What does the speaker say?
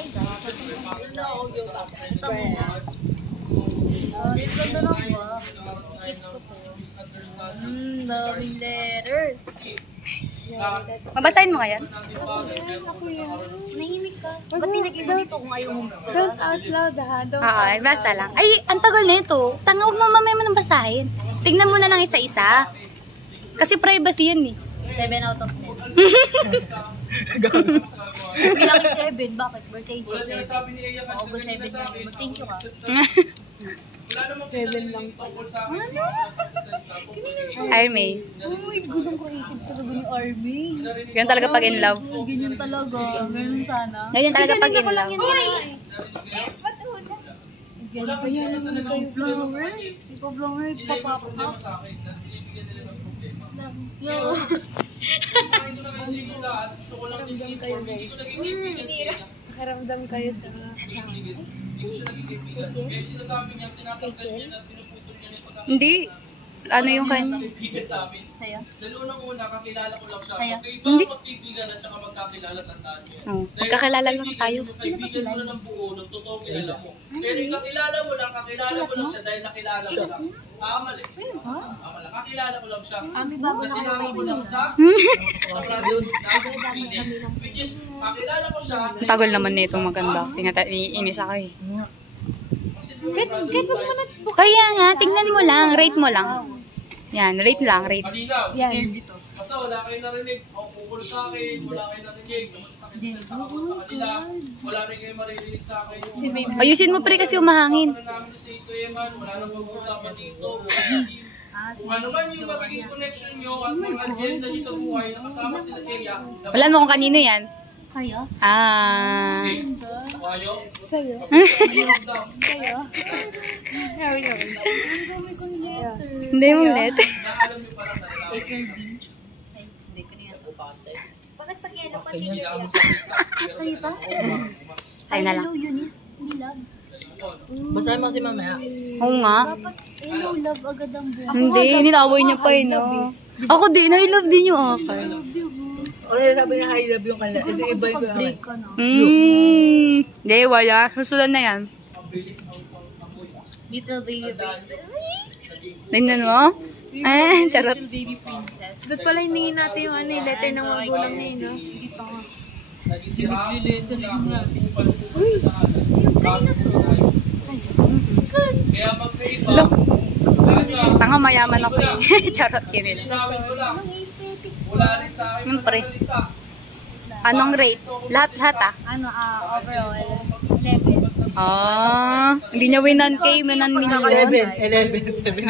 Hi guys, ganda lang ba? Daming letters. Mabasahin mo ngayon? Nahimik ka. Ba't nilagay mo dito kung ayaw mo? Don't out loud ha. Don't Oo, basa lang. Ay, ang tagal na ito. Tanga, huwag mo mamaya mo nang basahin. Tignan mo na lang isa-isa. Kasi privacy yan eh. 7 out of 10. Bilang 7, bakit? Birthday ko 7. August 7 lang. Mag-thank you ka. 7 lang pa. Ano? Army. Uy, gudang creative talaga ni Army. Ganyan talaga pag in love. Ganyan talaga. Ganyan sana. Ganyan talaga pag in love. Uy! Ganyan pa yan naman kayo flower. Ikaw flower, papapap. Yo. Karamdam kayo sa Hindi. Ano yung kanya? Saya? Saya? Hindi. Oh, magkakilala lang tayo. Sino ba sila? Pero yung kakilala mo lang siya dahil nakilala mo lang. Mali. Kakilala ko lang siya. Kasi sinama mo lang sa radio na which is, kakilala ko siya. Tagal naman na itong mag-unboxing. Iinis ako eh. Kaya nga, tingnan mo lang. Rate mo lang. Yan, rate lang, rate. Yan. Basta wala kayo narinig. Kukul sa akin, wala kayo narinig. Sa kanila, wala rin kayo maririnig sa akin. Ayusin mo pre kasi umahangin. Wala nang pag-uusapan dito. Kung ano man yung magiging connection nyo at mga agenda nyo sa buhay na kasama sila area. Wala mo kung kanino yan. Saya? Ah. Ayaw? Sa'yo. Sa'yo? Hindi mo ulit. Naalam nyo parang nalala. Ay, hindi ko niya. Bakit pag yan pa Sa'yo ta? Tayo na lang. Hello, Eunice. We love. Basahin mo kasi mamaya. Oo nga. Dapat hello, love agad ang buhay. Hindi, nilaway niya pa eh, no? Ako din, I love din yung akin. O, sabi niya, I love yung kanila. Ito iba yung Break ka na. Hindi, wala. Susunod na yan. Little baby princess. Tingnan mo. Charot. Little baby princess. Doon pala hiningin natin yung ano, letter ng magulang niya, no? Dito nga. Kaya mag-pay pa. Tanga, mayaman ako eh. Charot, Kiril. Linawin ko lang. Anong aesthetic? Wala rin sa akin. Siyempre. Anong rate? Lahat ah. Ano, overall, 11. Hindi niya winan K, winan million. 11. 11. 7.